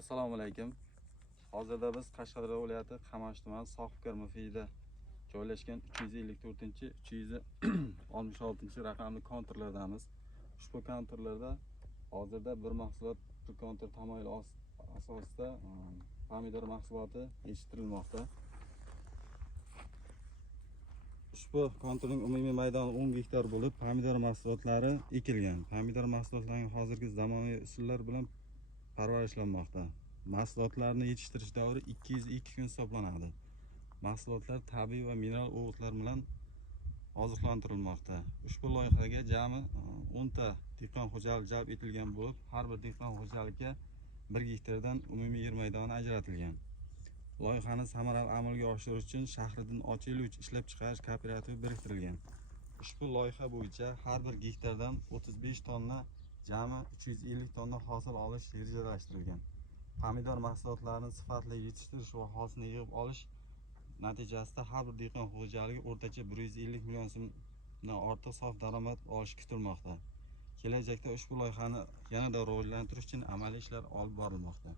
Assalomu alaykum. Hozirda biz Qashqadaryo viloyati Qamash tumani Sohibkor mufida joylashgan 354-366 raqamli kontrlardamiz. Ushbu kontrlarda hozirda bir mahsulot bir kontr tamoyili asosida pomidor mahsuloti yetishtirilmoqda. Ushbu kontrning umumiy maydoni 10 gektar bo'lib, pomidor mahsulotlari ekilgan. Pomidor mahsulotlarining hozirgi zamonaviy usullar bilan parvarishlanmoqda. Mahsulotlarni yetishtirish davri 202 kun hisoblanadi. Mahsulotlar tabiiy va mineral o'g'itlar bilan oziqlantirilmoqda. Ushbu loyihaga jami 10 ta dehqon xo'jaligi jalb etilgan bo'lib, har bir dehqon xo'jalikka 1 gektardan umumiy yer maydoni ajratilgan. Loyihani samarali amalga oshirish uchun Shahriddin Ochiluvich ishlab chiqarish kooperativi biriktirilgan. Ushbu loyiha bo'yicha har bir gektardan 35 tonna jami 350 tonna hosil olish rejalashtirilgan. Pomidor mahsulotlarini sifatli yetishtirish va hosilni yig'ib olish natijasida har bir dehqon xo'jaligi o'rtacha 150 million so'mdan ortiq sof daromad olishi kutilmoqda. Kelajakda ushbu loyihani yanada rivojlantirish uchun amaliy ishlar olib borilmoqda.